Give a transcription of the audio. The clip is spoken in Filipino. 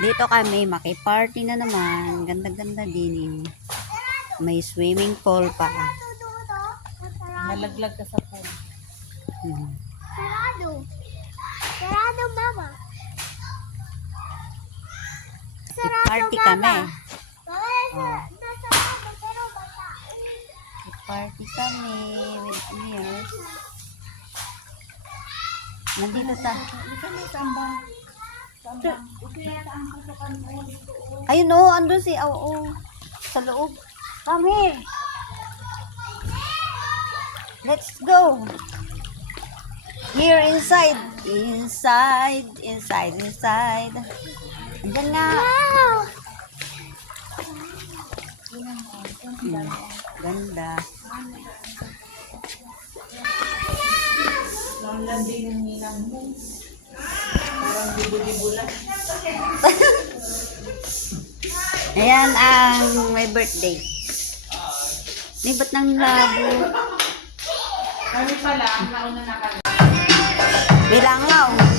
Dito kami, maki-party na naman. Ganda-ganda din eh. May swimming pool pa. Nalaglag ka sa pool. Sarado. Sarado, mama. Sarado, Party mama. kami. Nasarado, pero bata. Party kami with Amirs. Nandito ta. Ayun o, andun si sa loob. Come here. Let's go. Here inside. Inside. Andyan nga. Wow. Ganda. Ang landi ng nilang mo. Parang libo-libo lang. Ayan ang my birthday. May ba't nang labo? Kami pala, ang nauna na kami. May langaw.